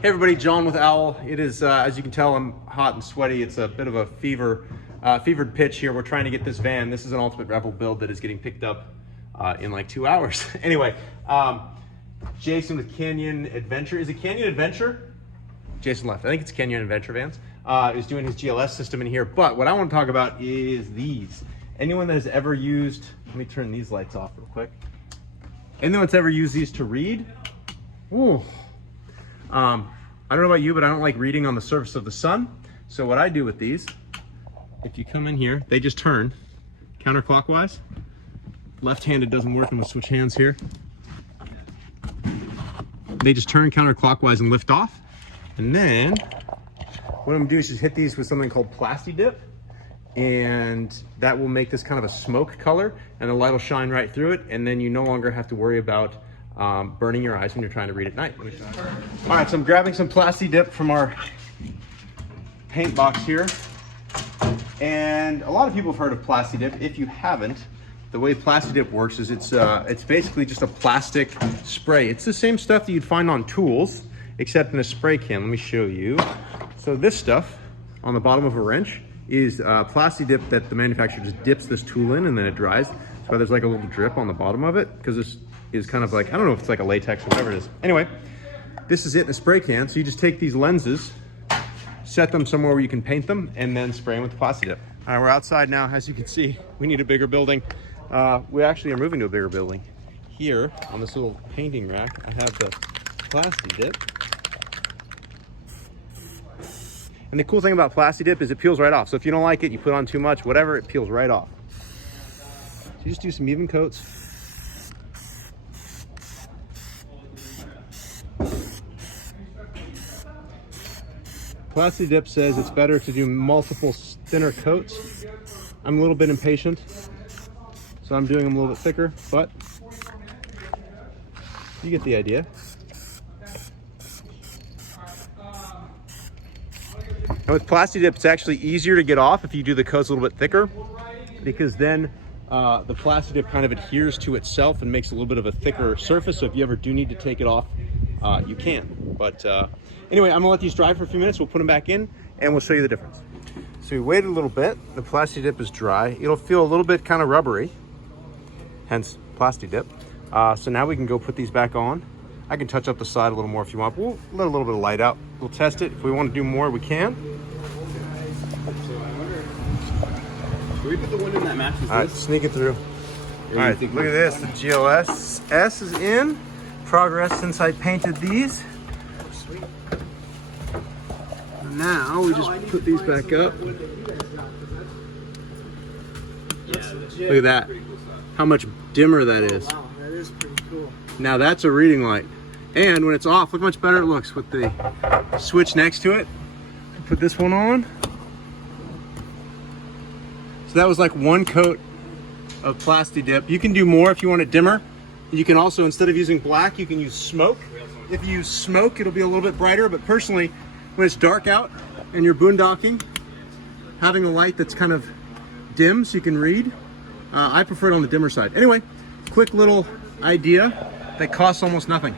Hey everybody, John with Owl. It is, as you can tell, I'm hot and sweaty. It's a bit of a fevered pitch here. We're trying to get this van. This is an ultimate Revel build that is getting picked up in like 2 hours. Anyway, Jason with Canyon Adventure. Is it Canyon Adventure? Jason left. I think it's Canyon Adventure Vans. Is doing his GLS system in here. But what I want to talk about is these. Anyone that has ever used, let me turn these lights off real quick. Anyone that's ever used these to read? Ooh. I don't know about you, but I don't like reading on the surface of the sun. So what I do with these, if you come in here, they just turn counterclockwise. Left-handed doesn't work, I'm gonna switch hands here. They just turn counterclockwise and lift off. And then what I'm gonna do is just hit these with something called Plastidip, and that will make this kind of a smoke color, and the light will shine right through it, and then you no longer have to worry about burning your eyes when you're trying to read at night. All right, so I'm grabbing some Plastidip from our paint box here. And a lot of people have heard of Plastidip. If you haven't, the way Plastidip works is it's basically just a plastic spray. It's the same stuff that you'd find on tools, except in a spray can. Let me show you. So this stuff on the bottom of a wrench is Plastidip that the manufacturer just dips this tool in and then it dries. That's why there's like a little drip on the bottom of it, because this is kind of like, I don't know if it's like a latex or whatever it is. Anyway, this is it in a spray can. So you just take these lenses, set them somewhere where you can paint them, and then spray them with the Plastidip. All right, we're outside now. As you can see, we need a bigger building. We actually are moving to a bigger building. Here on this little painting rack, I have the Plastidip. And the cool thing about Plastidip is it peels right off. So if you don't like it, you put on too much, whatever, it peels right off. So you just do some even coats. Plastidip says it's better to do multiple thinner coats. I'm a little bit impatient, so I'm doing them a little bit thicker, but you get the idea. And with Plastidip, it's actually easier to get off if you do the coats a little bit thicker, because then the Plastidip kind of adheres to itself and makes a little bit of a thicker surface. So if you ever do need to take it off, you can. But anyway, I'm gonna let these dry for a few minutes. We'll put them back in and we'll show you the difference. So we waited a little bit. The Plastidip is dry. It'll feel a little bit kind of rubbery, hence Plastidip. So now we can go put these back on. I can touch up the side a little more if you want. We'll let a little bit of light out. We'll test it. If we want to do more, we can. Can we put the one in that matches? All right, sneak it through. All right, look at this. The GLS S is in. Progress since I painted these. Sweet. Now we just put these back up. Look at that. How much dimmer that is. Wow, that is pretty cool. Now that's a reading light. And when it's off, look how much better it looks with the switch next to it. Put this one on. So that was like one coat of Plastidip. You can do more if you want it dimmer. You can also, instead of using black, you can use smoke. If you use smoke, it'll be a little bit brighter, but personally, when it's dark out and you're boondocking, having a light that's kind of dim so you can read, I prefer it on the dimmer side. Anyway, quick little idea that costs almost nothing.